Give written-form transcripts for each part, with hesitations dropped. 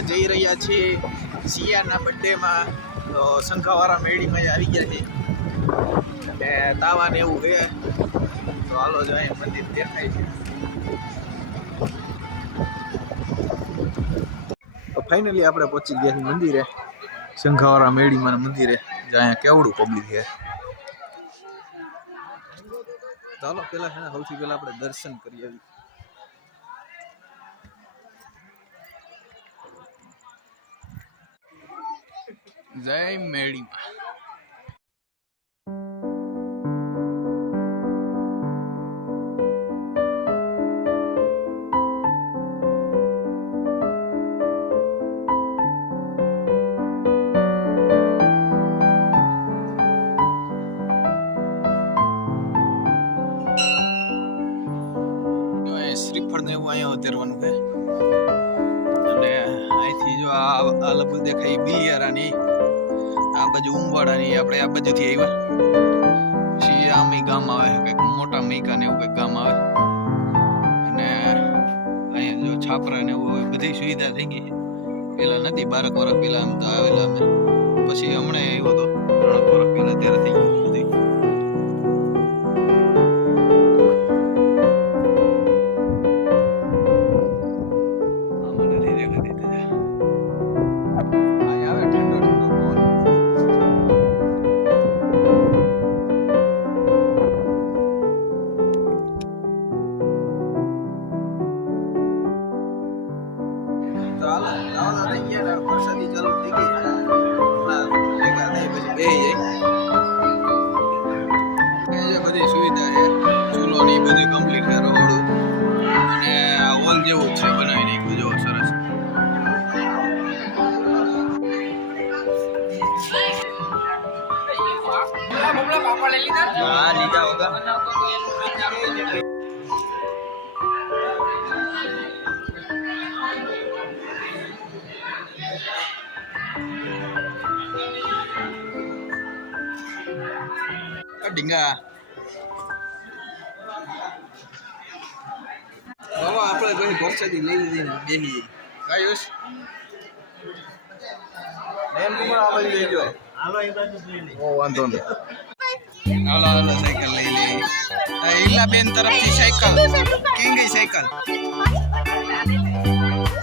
અમે જઈ રહ્યા છીએ સિયાના બર્થડેમાં. તો શંખાવાળા મેળીમાં આવી ગયા છે અને તાવા ને એવું છે. તો હાલો જાય મંદિર દેખાય છે. તો ફાઇનલી આપણે પહોંચી ગયા છીએ મંદિરે, શંખાવાળા મેળીમાં મંદિરે. જ્યાં કેવડું પબ્લિક છે. ચાલો પેલા છે ને સૌથી પહેલા આપણે દર્શન કરી આવી. જય મેળીમાં. શ્રીફળ ને એવું અહીંયા ઉતરવાનું છે અને અહીંથી જો આ લગભગ દેખાય બિલિયારાની, આ બાજુ ઉમવાડાની. આપણે આ બાજુથી આવ્યા પછી આમ ગામ આવે કંઈક મોટા મૈકા ને એવું કંઈક ગામ આવે. અને અહીંયા જો છાપરા ને એવું બધી સુવિધા થઈ ગઈ. પેલા નથી, 12 વર્ષ પહેલા આમ તો આવેલા અમે, પછી હમણાં આવ્યો હતો 3 વર્ષ પહેલા, ત્યારે થઈ ગયું બધી. વરસાદી ચાલુ થઈ ગઈ. બધી સુવિધા છે, ચૂલો ની બધી કમ્પ્લીટ છે, રહોડું અને આ હોલ જેવું જ છે બનાવી નાખ્યું. જો સરસ. હા લીધા વગર ડીંગા. બાબા આપણે કોઈ પરસાદી લઈ લીધી ને બેહી કાયુસ નેમ કુમાર આવડી લેજો. હાલો એ બાજુ લઈ લે. ઓ વાંધો નહીં. હાલો હાલો સાયકલ લઈ લે. ઈલા બેન તરફથી સાયકલ. કેમ ગઈ સાયકલ?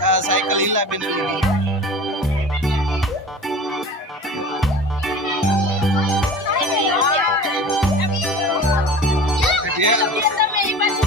આ સાયકલ ઈલા બેન લીધી. Yeah.